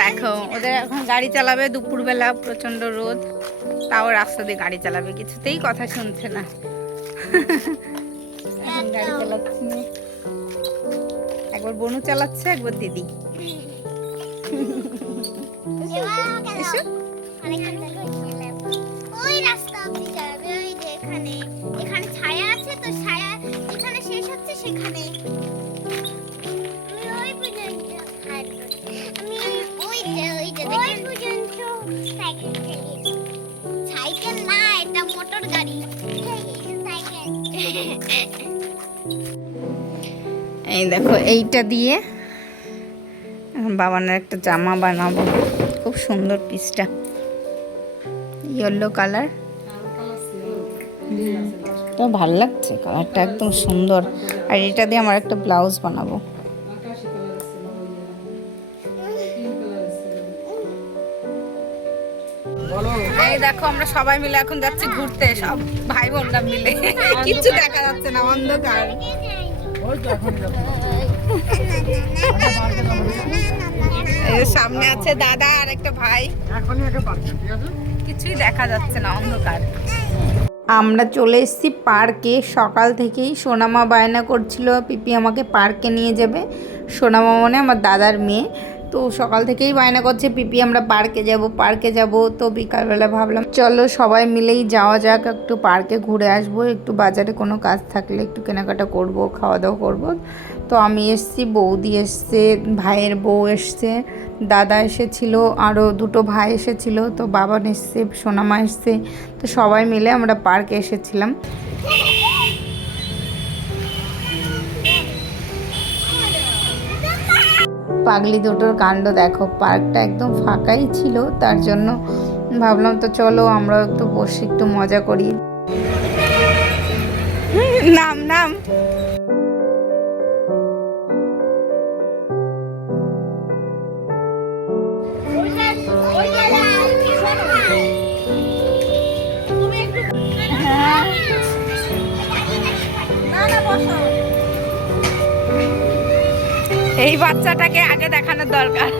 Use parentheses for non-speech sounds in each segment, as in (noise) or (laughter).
দেখো ওদের এখন গাড়ি চালাবে দুপুরবেলা প্রচণ্ড রোদ। তাও রাস্তা দিয়ে গাড়ি চালাবে কিছুতেই কথা শুনছে না। (laughs) এখন গাড়ি চালাচ্ছে একবার বনু চালাচ্ছে একবার দিদি। (laughs) এসো। এই দেখো, এইটা দিয়ে বাবানের একটা জামা বানাবো। খুব সুন্দর পিসটা। ইয়েলো কালার ভালো লাগছে কালারটা একদম সুন্দর। আর এটা দিয়ে আমার একটা ব্লাউজ বানাবো। এই দেখো, আমরা সবাই মিলে এখন যাচ্ছি ঘুরতে, সব ভাই বোনরা মিলে। কিচ্ছু দেখা যাচ্ছে না, অন্ধকার। সামনে আছে দাদা আর একটা ভাই। কিছুই দেখা যাচ্ছে না, অন্ধকার। আমরা চলে এসেছি পার্কে। সকাল থেকেই সোনামা বায়না করছিল, পিপি আমাকে পার্কে নিয়ে যাবে। সোনামা মানে আমার দাদার মেয়ে। তো সকাল থেকেই বায়না করছে, পিপি, আমরা পার্কে যাব পার্কে যাব। তো বিকালবেলা ভাবলাম, চলো সবাই মিলেই যাওয়া যাক, একটু পার্কে ঘুরে আসব, একটু বাজারে কোনো কাজ থাকলে একটু কেনাকাটা করব খাওয়া দাওয়া করব। তো আমি এসছি, বৌদি এসছে, ভাইয়ের বউ এসছে, দাদা এসেছিল আরও দুটো ভাই এসেছিল, তো বাবা এসছে, সোনামা এসছে, তো সবাই মিলে আমরা পার্কে এসেছিলাম। পাগলি দুটোর কাণ্ড দেখো। পার্কটা একদম ফাঁকাই ছিল তার জন্য ভাবলাম তো চলো আমরাও একটু বসে একটু মজা করি। নাম নাম। এই বাচ্চাটাকে আগে দেখানোর দরকার।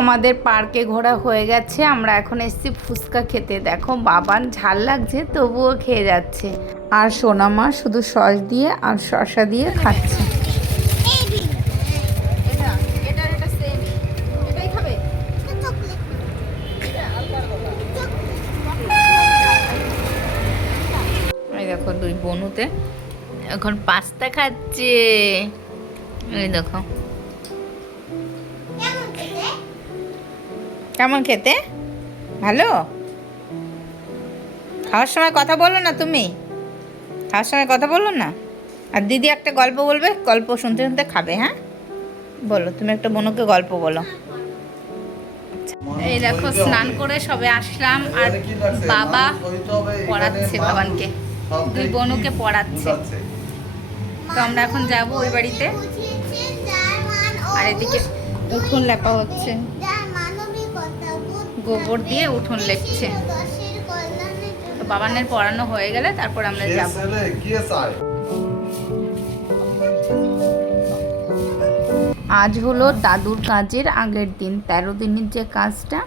আমাদের পার্কে ঘোরা হয়ে গেছে, আমরা এখন এসেছি ফুচকা খেতে। দেখো বাবান ঝাল লাগছে, তবুও খেয়ে যাচ্ছে। আর সোনামা শুধু সস দিয়ে আর শসা দিয়ে খাচ্ছে। দেখো দুই বনুতে। এখন পাস্তা খাচ্ছে। এই দেখো। কেমন খেতে? ভালো? খাওয়ার সময় কথা বলো না তুমি। খাওয়ার সময় কথা বলো না। আর দিদি একটা গল্প বলবে গল্প শুনতে শুনতে খাবে হ্যাঁ? বলো তুমি একটা বোনকে গল্প বলো। এই দেখো স্নান করে সবে আসলাম আর বাবা পড়াচ্ছে বাবানকে। দুই বোনকে পড়াচ্ছে। তো আমরা এখন যাব ওই বাড়িতে। আর এদিকে উঠোন লেপা হচ্ছে। গোবর দিয়ে উঠোন লেপছে। তো বাবানের পড়ানো হয়ে গেলে তারপর আমরা যাব। আজ হলো দাদুর কাজের আগের দিন তেরো দিনের যে কাজটা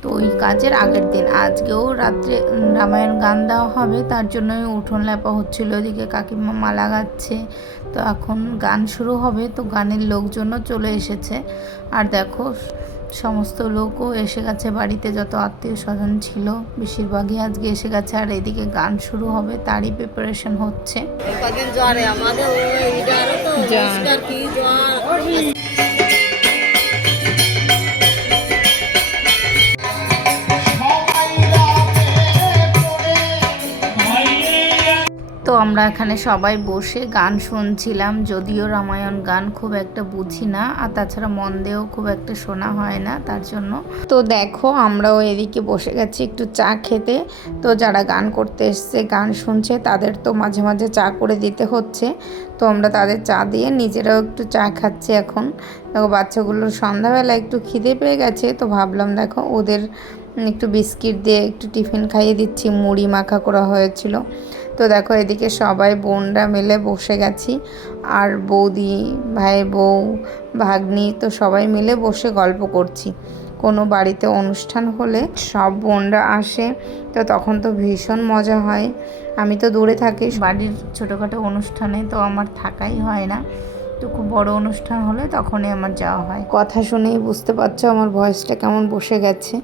তো ওই কাজের আগের দিন। আজকেও রাত্রে রামায়ণ গান দেওয়া হবে তার জন্যই উঠোন লেপা হচ্ছিল ওইদিকে কাকিমা মালা গাচ্ছে। তো এখন গান শুরু হবে তো গানের লোকজনও চলে এসেছে। আর দেখো সমস্ত লোকও এসে গেছে বাড়িতে যত আত্মীয় স্বজন ছিল বেশিরভাগই আজকে এসে গেছে। আর এদিকে গান শুরু হবে তারই প্রিপারেশন হচ্ছে। তো আমরা এখানে সবাই বসে গান শুনছিলাম, যদিও রামায়ণ গান খুব একটা বুঝি না, আর তাছাড়া মন দিয়েও খুব একটা শোনা হয় না, তার জন্য। তো দেখো, আমরাও এদিকে বসে গেছি একটু চা খেতে। তো যারা গান করতে এসছে, গান শুনছে, তাদের তো মাঝে মাঝে চা করে দিতে হচ্ছে। তো আমরা তাদের চা দিয়ে নিজেরাও একটু চা খাচ্ছি এখন। দেখো, বাচ্চাগুলোর সন্ধ্যাবেলা একটু খিদে পেয়ে গেছে, তো ভাবলাম দেখো, ওদের একটু বিস্কিট দিয়ে একটু টিফিন খাইয়ে দিচ্ছি, মুড়ি মাখা করা হয়েছিল। তো দেখো এদিকে সবাই বোনরা মিলে বসে গেছি। আর বৌদি, ভাই, বউ, ভাগ্নি তো সবাই মিলে বসে গল্প করছি। কোনো বাড়িতে অনুষ্ঠান হলে সব বোনরা আসে, তো তখন তো ভীষণ মজা হয়। আমি তো দূরে থাকি, বাড়ির ছোটোখাটো অনুষ্ঠানে তো আমার থাকাই হয় না। তো খুব বড় অনুষ্ঠান হলে তখনই আমার যাওয়া হয়। কথা শুনেই বুঝতে পারছ আমার ভয়েসটা কেমন বসে গেছে।